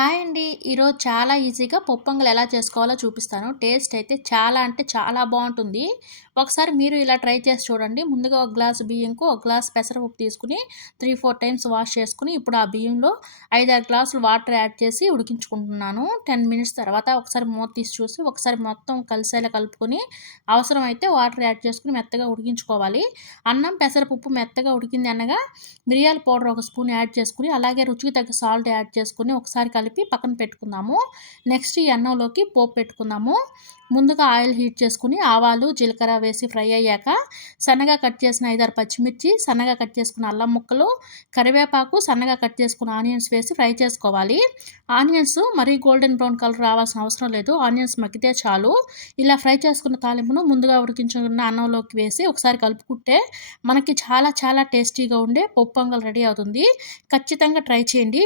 Hi అండి. ఈరోజు చాలా ఈజీగా పొంగల్ ఎలా చేసుకోవాలో చూపిస్తాను. టేస్ట్ అయితే చాలా అంటే చాలా బావుంటుంది. ఒకసారి మీరు ఇలా ట్రై చేసి చూడండి. ముందుగా ఒక గ్లాసు బియ్యంకు ఒక గ్లాస్ పెసరపప్పు తీసుకొని 3, 4 టైమ్స్ వాష్ చేసుకొని, ఇప్పుడు ఆ బియ్యంలో 5, 6 గ్లాసులు వాటర్ యాడ్ చేసి ఉడికించుకుంటున్నాను. 10 మినిట్స్ తర్వాత ఒకసారి మూత తీసి చూసి, ఒకసారి మొత్తం కలిసేలా కలుపుకొని, అవసరమైతే వాటర్ యాడ్ చేసుకొని మెత్తగా ఉడికించుకోవాలి. అన్నం, పెసరపప్పు మెత్తగా ఉడికింది అనగా మిరియాల పౌడర్ ఒక స్పూన్ యాడ్ చేసుకొని, అలాగే రుచికి తగ్గ సాల్ట్ యాడ్ చేసుకొని ఒకసారి కలిపి పక్కన పెట్టుకుందాము. నెక్స్ట్ ఈ అన్నంలోకి పోపు పెట్టుకుందాము. ముందుగా ఆయిల్ హీట్ చేసుకొని ఆవాలు, జీలకర్ర వేసి ఫ్రై అయ్యాక సన్నగా కట్ చేసిన 5, 6 పచ్చిమిర్చి, సన్నగా కట్ చేసుకున్న అల్లం ముక్కలు, కరివేపాకు, సన్నగా కట్ చేసుకున్న ఆనియన్స్ వేసి ఫ్రై చేసుకోవాలి. ఆనియన్స్ మరీ గోల్డెన్ బ్రౌన్ కలర్ రావాల్సిన అవసరం లేదు. ఆనియన్స్ మగ్గితే చాలు. ఇలా ఫ్రై చేసుకున్న తాలింపును ముందుగా ఉడికించుకున్న అన్నంలోకి వేసి ఒకసారి కలుపుకుంటే మనకి చాలా చాలా టేస్టీగా ఉండే పొంగల్ రెడీ అవుతుంది. ఖచ్చితంగా ట్రై చేయండి.